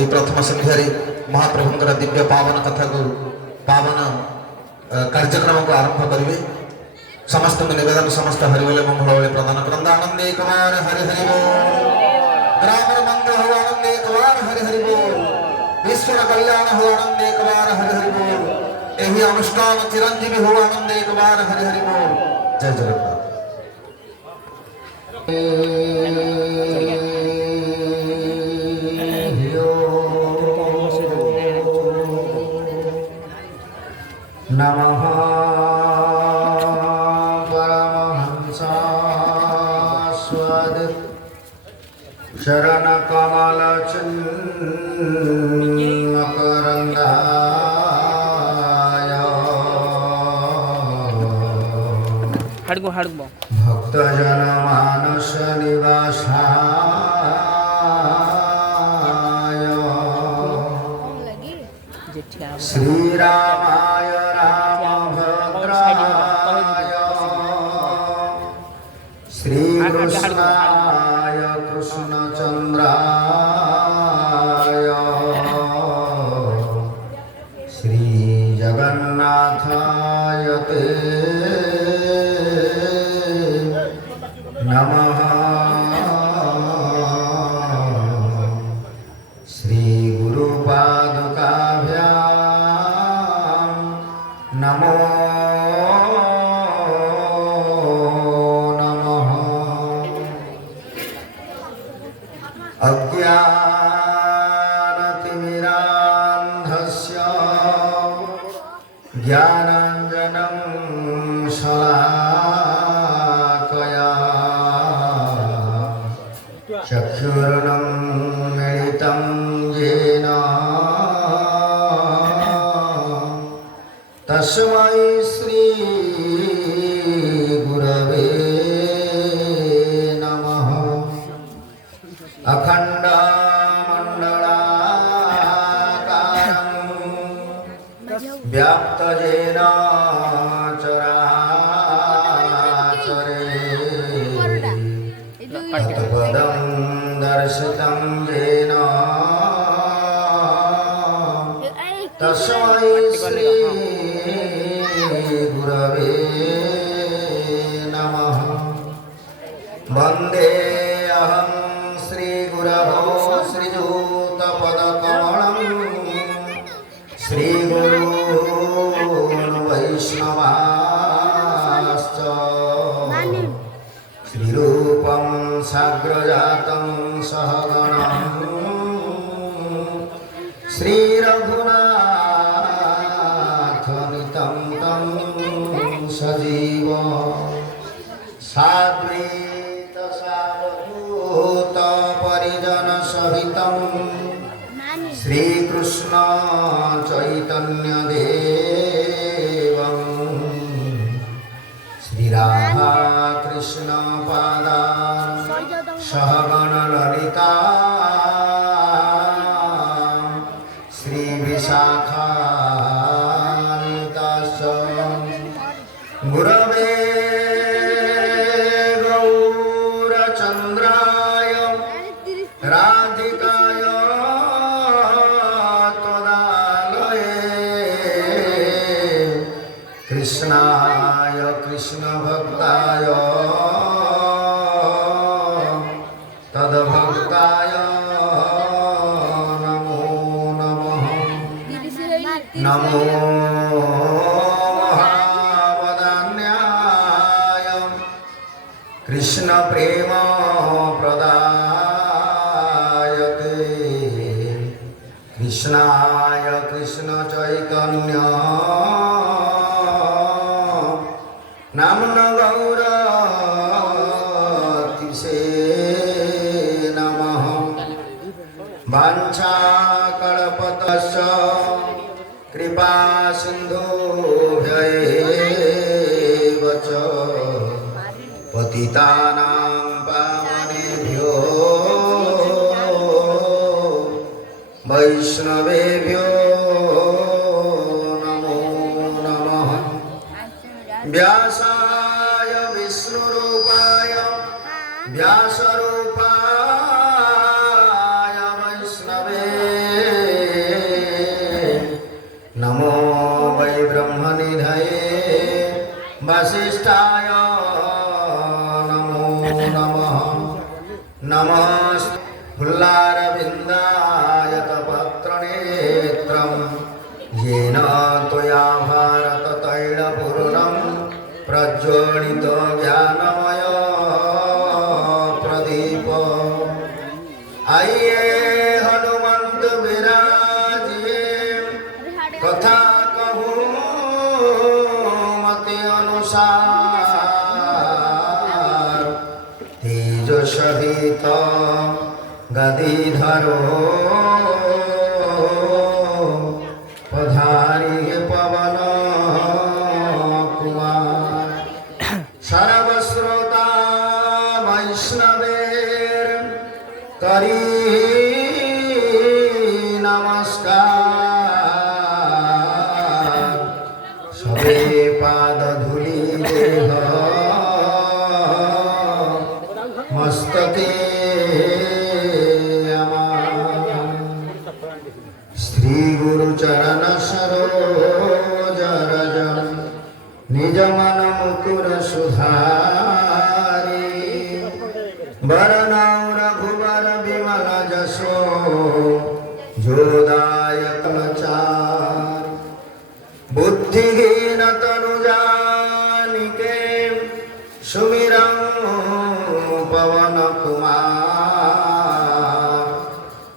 এই প্রথম সন্ধ্যারে মহাপ্রভুঙ্কর দিব্য পাবন কথাକୁ পাবন କାର୍ଯ୍ୟକ୍ରମକୁ ଆରମ୍ଭ କରିବେ। ସମସ୍ତଙ୍କୁ ନିବେଦନ ସମସ୍ତ ହରିବୋଲ ମଙ୍ଗଳ ବଳି ପ୍ରଦାନ କରନ୍ତା। ଆନନ୍ଦେ କୁମାର ହରି ହରି ବୋଲ। ଗ୍ରାମର ମଙ୍ଗଳ ହଉ ଆନନ୍ଦେ କୁମାର ହରି ହରି ବୋଲ। ବିଶ୍ୱର କଲ୍ୟାଣ ହଉ ଆନନ୍ଦେ କୁମାର ହରି ହରି ବୋଲ। ଏହି ଅନୁଷ୍ଠାନ ଚିରଞ୍ଜୀବୀ ହଉ ଆନନ୍ଦେ କୁମାର ହରି ହରି ବୋଲ। ଜୟ ଜଗନ୍ନାଥ। नमः परमहंसास्वद शरणकमलचिन्मकरन्दाय भक्तजनमानसनिवासाय श्रीरामाय श्रीकृष्णाय कृष्णचन्द्राय श्रीजगन्नाथाय ते नमः। श्रीगुरुपादुकाभ्यां नमो अज्ञानतिमिरान्धस्य ज्ञानाञ्जनं शलाकया चक्षुरुन्मीलितं येन तस्मै श्रीगुरवे नमः। अखण्डमण्डलाकारं व्याप्तजेन चराचरे तत्पदं दर्शितं येन तस्मै श्रीगुरवे नमः। वन्दे अहं श्रीगुरवो श्रीयुतपदकमलं श्रीगुरून् वैष्णवाश्च श्रीरूपं साग्रजातं सहगणं श्रीरघुनाथनितं तं सजीव साद्वैत सावधूत परिजन सहितं श्रीकृष्ण चैतन्य देवं श्रीराधा कृष्ण पादान् सहगण ललिता श्रीविशाखान्विताश्च गुरवे गौरचन्द्राय राधिकाय त्वदालये कृष्णाय कृष्णभक्ताय तद्भक्ताय नमो नमः। नमो महावदान्याय कृष्ण प्रेम प्रदायते कृष्णाय कृष्ण चैतन्य नाम्न गौरतिसे नमः। वाञ्छाकल्पतश्च कृपा सिन्धुभ्यैव च पतितानां पावनेभ्यो वैष्णवेभ्यो नमो नमः। व्यासाय विष्णुरूपाय व्यासरूपाय वैष्णवे वसिष्ठाय नमो नमः नमः फुल्लारविन्दाय तपत्रनेत्रं येन त्वया भारततैलपूर्णं प्रज्वलित ज्ञानमय प्रदीप आइए हनुमंत विराजिए कथा कहूँ मति अनुसार तेज सहित गदीधरो पधारिए पवन कुमार सर्वश्रोता वैष्णवेर करी नमस्कार सबे पाद धूलि देह मस्तके श्री गुरु चरण सरोज रज निज मन मुकुर सुधारी वरनौ रघुवर विमल जसो जोदायक मचार बुद्धिहीन तनु जानिके सुमिरं पवन कुमार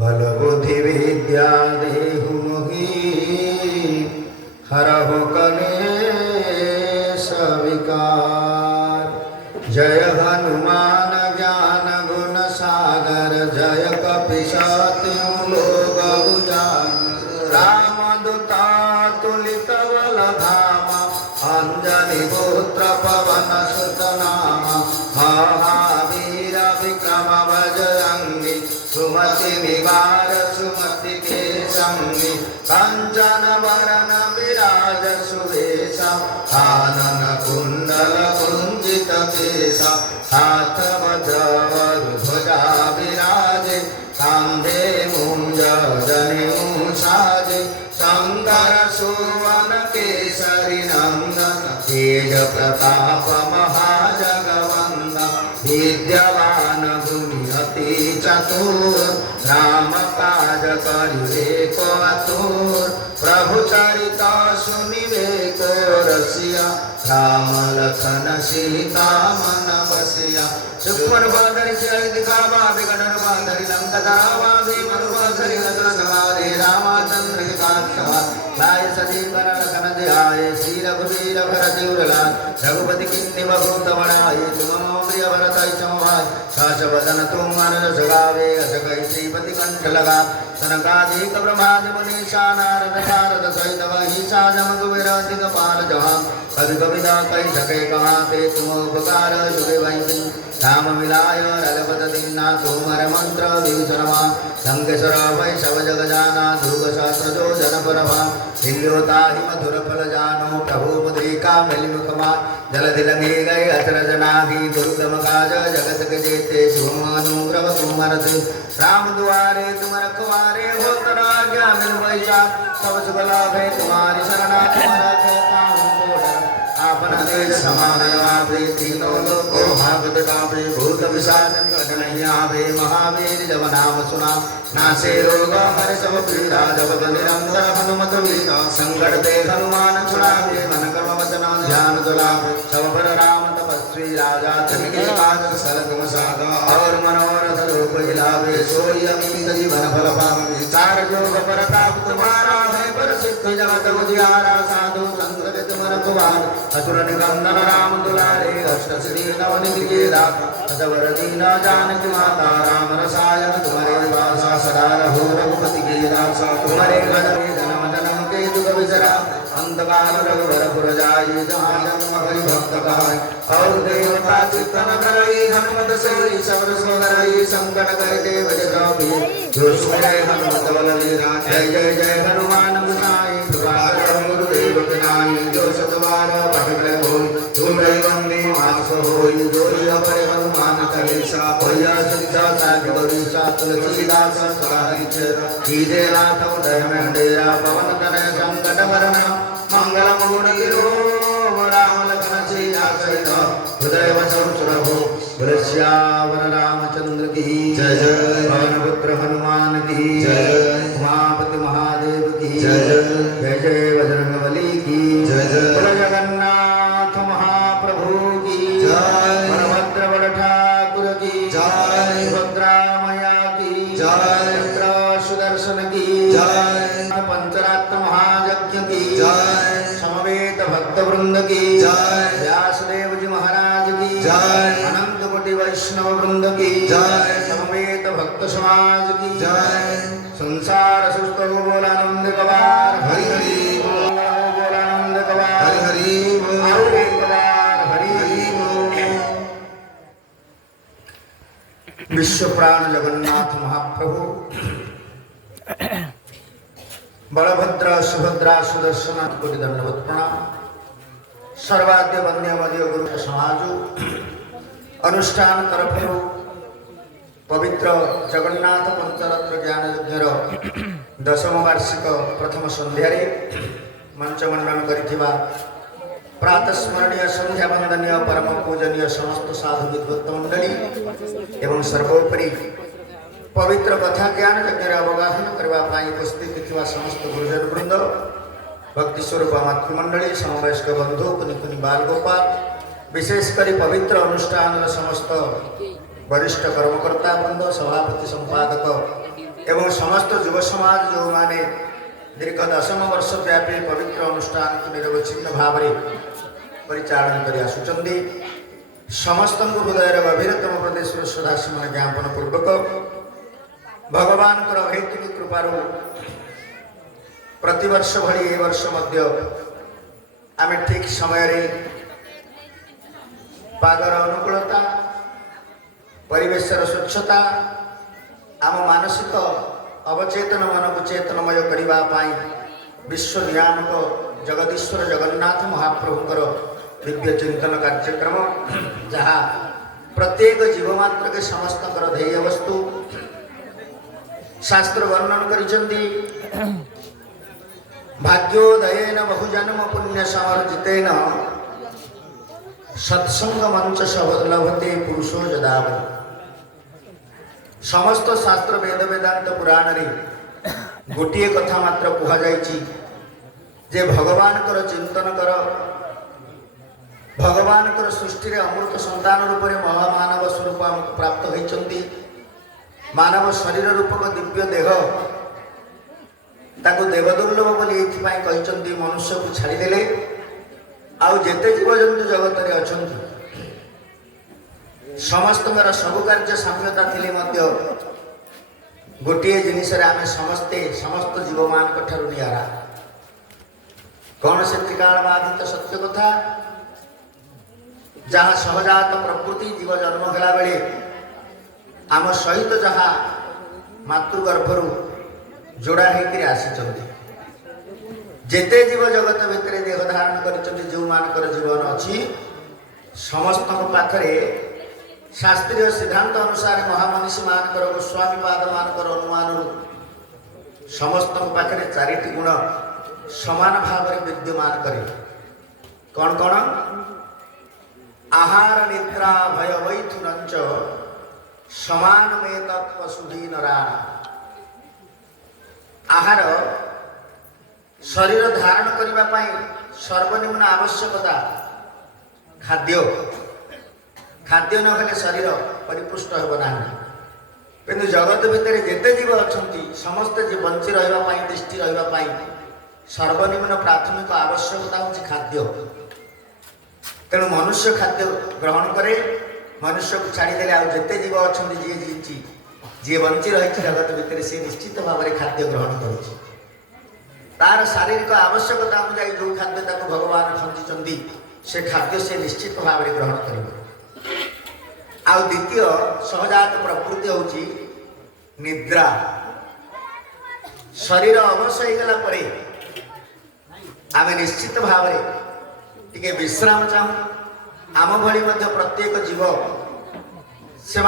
बल बुद्धि विद्या देहु मोहि हरहु कलेश विकार जय हनुमान ज्ञान गुण सागर जय कपीशतियु लोक उजागर रामदूता तुलित बल धाम अंजनी पुत्र पवन सुत नाम महावीर विक्रम बजरंगी सुमति निवार सुमति के संगी कंचन वरण विराज सुवेशा कानन कुंडल कुंजित केशा हाथ वज्र ध्वजा विराजे कांधे मुंज जनेऊ साजे शंकर सुवन केसरी नंदन तेज प्रताप महाजगवंदन विद्यावान गुणी अति चतुर राम काज करिबे को आतुर प्रभु चरित सुनिबे को रसिया राम लखन सीता मन बसिया सुपर बादरी चल दिखावा विकटन बादरी लंका दावा भीमन बादरी रत्न सवारे रामचंद्र के कांतवा लाय सजी करण लखन ध्याये श्री रघुवीर भरति उरलाय रघुपति किन्नी बहुत बड़ाई तुम प्रिय भरतई चमभाय सास बदन तुम अनर सगावे असकई श्रीपति कंठ लगा सनकादिक ब्रह्मादि मुनीषा नारद शारद सहित वही साजम कुबेर दिगपाल जहां कवि कविता कही सके कहाँ पे तुम उपकार शुभे वही राम मिलाय रघुपत दीना तुमर मंत्र विभूषणमा लंकेश्वर वै सब जग जाना दुर्ग सहस्र जो जन परभा हिल्योता ही मधुर फल जानो प्रभु मुद्रिका मिल मुखमा जलधि लंघे गए अचरज नाभि दुर्गम काज जगत के जेते तुम अनुग्रह तुमरत राम दुआरे तुम रखवारे हो तरा आज्ञा मिल वैसा सब सुख लाभे तुम्हारी शरणा तुम्हारा आपन देश समान आवे तीनों लोको भागवत गावे भूत विशाल नहीं आवे महावीर जब नाम सुना नासे रोग हर सब पीड़ा जब निरंतर हनुमत वीरा संकट ते हनुमान छुड़ावे मन कर्म वचन ध्यान दुलावे सब पर राम तपस्वी राजा तिनके काज सरगम सागा और मनोरथ रूप हिलावे सोई अमित जीवन फल पावे चार योग प्रताप तुम्हारा है प्रसिद्ध जगत उजियारा साधु संत तुम रखवार असुर निकंदन राम दुलारे अष्ट श्री नवनिधि के दाता सबर दीन जानकी माता राम रसायन तुम्हारे वासा सदा रहो रघुपति के दासा तुम्हारे भजन जन्म जन्म के दुख बिसरा अंतकाल रघुवर जाई जहाँ जन्म हरि भक्त कहाय और देवता चित्तन करई हनुमत से सबर सोदरई संकट करके बजरावी जो सुने हनुमत बल वीरा जय जय जय हनुमान गुसाई तुकार गुरुदेव बिनाई जो सतवार पठले होई तुमरे वंदे मानस होई जोई अपरे हनुमान चालीसा होया सिद्धा साध गौरीसा तुलसीदास सहाय कीजे नाथ उदय में डेरा पवन तनय संकट हरण मंगल मूर्ण गिरो राम लखन सीता सहित हृदय वचन सुरभो बोले श्यावर रामचंद्र की जय जय। पवन पुत्र हनुमान की जय जय। उमापति महादेव की जय जय। जय जय बजरंगबली की जय जय। बोले जगन्नाथ महाप्रभु की जय। बलभद्र बल ठाकुर की जय। सुभद्रा मैया की जय। चंद्र सुदर्शन की जय। पंचरात्र महायज्ञ की जय। समवेत भक्त वृंद की जय। व्यासदेव जी महाराज की जय। अनंत कोटि वैष्णव वृंद की जय। समवेत भक्त समाज की जय। संसार सुस्त हो बोल आनंद कबार हरि हरि बोल बोल आनंद कबार हरि हरि बोल। आओ एक बार हरि हरि बोल। विश्व प्राण जगन्नाथ महाप्रभु बलभद्र सुभद्रा सुदर्शन कोटि दंडवत प्रणाम सर्वाद्य वंद्य मध्य गुरु समाज अनुष्ठान तरफरु पवित्र जगन्नाथ पंचरत्न ज्ञान यज्ञर दशम वार्षिक प्रथम संध्यार मंचमंडन करिथिबा प्रातस्मरणीय संध्या वंदनीय परम पूजनीय समस्त साधु विद्वत मंडली एवं सर्वोपरि पवित्र कथा ज्ञान यज्ञ अवगाहन करने उपस्थित थिबा समस्त गुरुजन वृंद भक्ति स्वरूप मातृमंडली समवयस्क बंधु कुनि कुनि बाल गोपाल विशेषकर पवित्र अनुष्ठान समस्त वरिष्ठ कर्मकर्ता वृंद सभापति संपादक एवं समस्त युव समाज जो माने दीर्घ दशम वर्ष व्यापी पवित्र अनुष्ठान को निरवच्छिन्न भाव परिचालन कर आसुचंदी समस्त हृदय गभीरतम प्रदेश श्रद्धासुमन ज्ञापन पूर्वक भगवान हेतु कृपारू प्रतिवर्ष भली ए वर्ष मध्य आमे ठीक समय रे पागर अनुकूलता परिवेशर स्वच्छता आम मानसिक अवचेतन मन को चेतनमय करने विश्व नियामक जगदीश्वर जगन्नाथ महाप्रभुकर दिव्य चिंतन कार्यक्रम जहाँ प्रत्येक जीवमात्र के समस्त ध्येय वस्तु शास्त्र वर्णन करिसेंती भाग्योदयेन बहुजन्म पुण्य समर्जितेन सत्संग मंच लभते पुरुषो जदाव समस्त शास्त्र वेद वेदांत पुराण रे गोटे कथा मात्र कहा जाइछि जे भगवान कर चिंतन कर भगवान कर सृष्टि रे अमृत संतान रूप में महामानव स्वरूप हमको प्राप्त होइचंती मानव शरीर रूपक दिव्य देह ताको देवदुर्लभ बोली एथिपाई कहिचंती मनुष्य को छाड़ीदेले आउ जेते जीव जंतु जगत रे अछंती समस्त मेरा सब कार्य साम्यता थिले मध्य गोटे जिनिस रे आमे समस्ते समस्त जीव मान कठारु नियारा कौन से त्रिकालबाधित सत्य कथा जहाँ सहजात प्रकृति जीव जन्म कला बेले आम सहित जहाँ मातृगर्भरु जोड़ा होकर आसी जेते जीव जगत भितर देह धारण कर जो मानकर जीवन अच्छी समस्त पाखरे शास्त्रीय सिद्धांत अनुसार महामनीषी मानकर गोस्वामी पाद मानकर अनुमान समस्त पाखरे चारिटी गुण समान भाव में विद्यमान करे कौन कौन आहार निद्रा भय वैथुनंच समान में तत्पशुधि नराण आहार शरीर धारण करने सर्वनिम्न आवश्यकता खाद्य खाद्य न शरीर परिपुष्ट होना किंतु जगत भितर जेते जीव अच्छा समस्त जीव बंची रही दृष्टि रही सर्वनिम्न प्राथमिक आवश्यकता हूँ खाद्य तेणु मनुष्य खाद्य ग्रहण करे मनुष्य को छाड़ीदे आते जीव अच्छा जी बंची रही जगत भितर सी निश्चित भाव में खाद्य ग्रहण कर तार शारीरिक आवश्यकता अनुजाई जो खाद्य भगवान खंची से खाद्य से निश्चित भाव में ग्रहण कर द्वितीय सहजात प्रकृति हूँ निद्रा शरीर अवश्य होगला आम निश्चित भाव टिके विश्राम चाहूँ आम भली प्रत्येक जीव से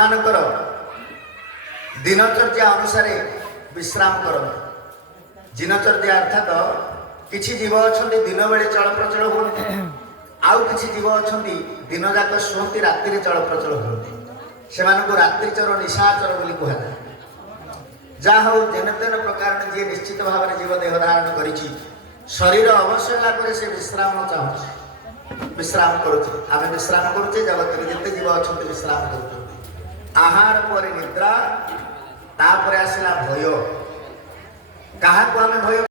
दिनचर्या अनुसार विश्राम करते दिनचर्या अर्थात किसी जीव अच्छा दिन बेले चल प्रचल हो आउ किछि जीव अछंती दिन जाक शुअंती रात्रि चलप्रचल हुअंती सेमानकु रात्रिचर निशाचर बोली कुहाଯାଏ। जा हौ जेन तेन प्रकार जी निश्चित भाव में जीव देह धारण करिछि शरीर अवश्य होला पर से विश्राम चाहूँ विश्राम करुचे आम विश्राम करुचे जगत में जिते जीव अच्छा विश्राम कर आहार पर निद्रा तापर आसला भय क्या आम भय